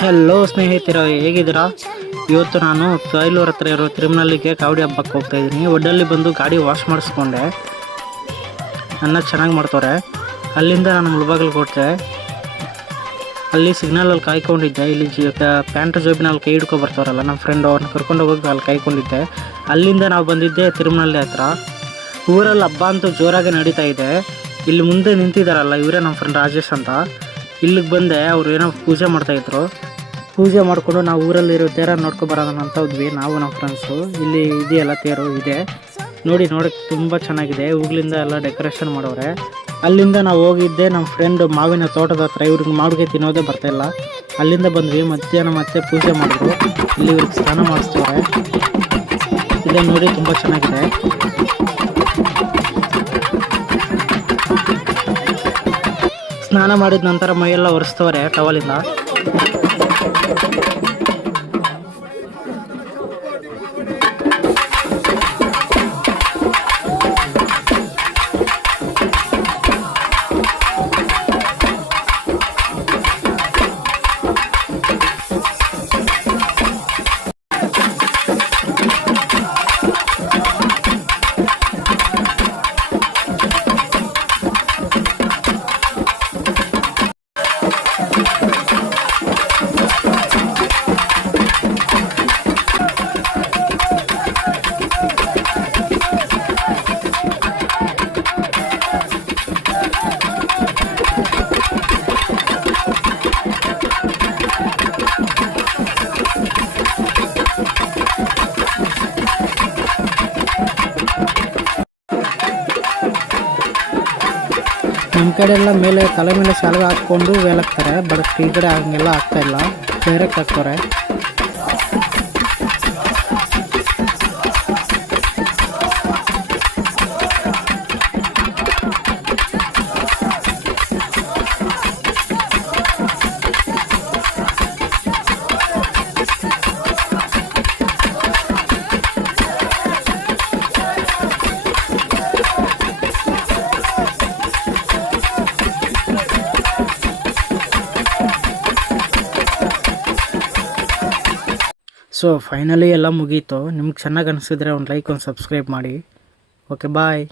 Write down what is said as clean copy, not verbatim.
Hello ಸ್ನೇಹಿತರು, ಹೇಗಿದ್ದೀರಾ? ಇವತ್ತು ನಾನು ಕೊಯ್ಲೂರು ಹತ್ರ ಇರೋ ತಿರುಮಲಲ್ಲಿಗೆ ಕಾವಡಿ ಹಬ್ಬಕ್ಕೆ ಹೋಗ್ತಾ ಇದ್ದೀನಿ. ಒಡ್ಡಲ್ಲಿ ಬಂದು ಗಾಡಿ ವಾಶ್ ಮಾಡಿಸ್ಕೊಂಡೆ. ಅನ್ನ ಚೆನ್ನಾಗಿ ಮಾಡ್ತವ್ರೆ. ಅಲ್ಲಿಂದ ನಾನು ಮುಳಬಾಗಿಲಿಗೆ ಕೊಟ್ಟೆ. ಅಲ್ಲಿ ಸಿಗ್ನಲಲ್ಲಿ ಕಾಯ್ಕೊಂಡಿದ್ದೆ. ಇಲ್ಲಿ ಪ್ಯಾಂಟ್ ಜೋಬಿನಲ್ಲಿ ಕೈ ಹಿಡ್ಕೊ ಬರ್ತಾರಲ್ಲ ನಮ್ಮ ಫ್ರೆಂಡ್, ಅವ್ರನ್ನ ಕರ್ಕೊಂಡು ಹೋಗೋಕೆ ಅಲ್ಲಿ ಕಾಯ್ಕೊಂಡಿದ್ದೆ. ಅಲ್ಲಿಂದ ನಾವು ಬಂದಿದ್ದೆ ತಿರುಮಲಲ್ಲಿ ಹತ್ರ. ಊರಲ್ಲಿ ಹಬ್ಬ ಅಂತೂ ಜೋರಾಗಿ ನಡೀತಾ ಇದೆ. ಇಲ್ಲಿ ಮುಂದೆ ನಿಂತಿದ್ದಾರಲ್ಲ, ಇವರೇ ನಮ್ಮ ಫ್ರೆಂಡ್ ರಾಜೇಶ್ ಅಂತ. ಇಲ್ಲಿಗೆ ಬಂದೆ. ಅವ್ರು ಏನೋ ಪೂಜೆ ಮಾಡ್ತಾಯಿದ್ರು. ಪೂಜೆ ಮಾಡಿಕೊಂಡು ನಾವು ಊರಲ್ಲಿರೋ ತೇರ ನೋಡ್ಕೊಬರೋಣ ಅಂತ ಹೋದ್ವಿ, ನಾವು ನಮ್ಮ ಫ್ರೆಂಡ್ಸು. ಇಲ್ಲಿ ಇದೆಯಲ್ಲ ತೇರು ಇದೆ ನೋಡೋಕ್ಕೆ ತುಂಬ ಚೆನ್ನಾಗಿದೆ. ಹೂಗಳಿಂದ ಎಲ್ಲ ಡೆಕೋರೇಷನ್ ಮಾಡವ್ರೆ. ಅಲ್ಲಿಂದ ನಾವು ಹೋಗಿದ್ದೆ ನಮ್ಮ ಫ್ರೆಂಡ್ ಮಾವಿನ ತೋಟದ ಹತ್ರ. ಇವ್ರಿಗೆ ಮಾವಿಗೆ ತಿನ್ನೋದೇ ಬರ್ತಾಯಿಲ್ಲ. ಅಲ್ಲಿಂದ ಬಂದ್ವಿ. ಮಧ್ಯಾಹ್ನ ಮತ್ತೆ ಪೂಜೆ ಮಾಡಿದ್ರು. ಇಲ್ಲಿ ಇವ್ರಿಗೆ ಸ್ನಾನ ಮಾಡಿಸ್ತವ್ರೆ. ಇದೇ ನೋಡಿ, ತುಂಬ ಚೆನ್ನಾಗಿದೆ. ಸ್ನಾನ ಮಾಡಿದ ನಂತರ ಮೈಯೆಲ್ಲ ಒರೆಸ್ತವ್ರೆ ಟವಲಿಂದ. ನಮ್ಮ ಕಡೆ ಎಲ್ಲ ಮೇಲೆ ತಲೆ ಮೇಲೆ ಶಾಲ್ಗ ಹಾಕ್ಕೊಂಡು ವೇಲಾಕ್ತಾರೆ. ಬಟ್ ಈ ಕಡೆ ಹಂಗೆಲ್ಲ ಆಗ್ತಾಯಿಲ್ಲ, ಡೈರೆಕ್ಟ್ ಹಾಕ್ತಾರೆ. ಸೊ ಫೈನಲಿ ಎಲ್ಲ ಮುಗೀತು. ನಿಮ್ಗೆ ಚೆನ್ನಾಗಿ ಅನಿಸಿದ್ರೆ ಒಂದು ಲೈಕ್, ಒಂದು ಸಬ್ಸ್ಕ್ರೈಬ್ ಮಾಡಿ. ಓಕೆ, ಬಾಯ್.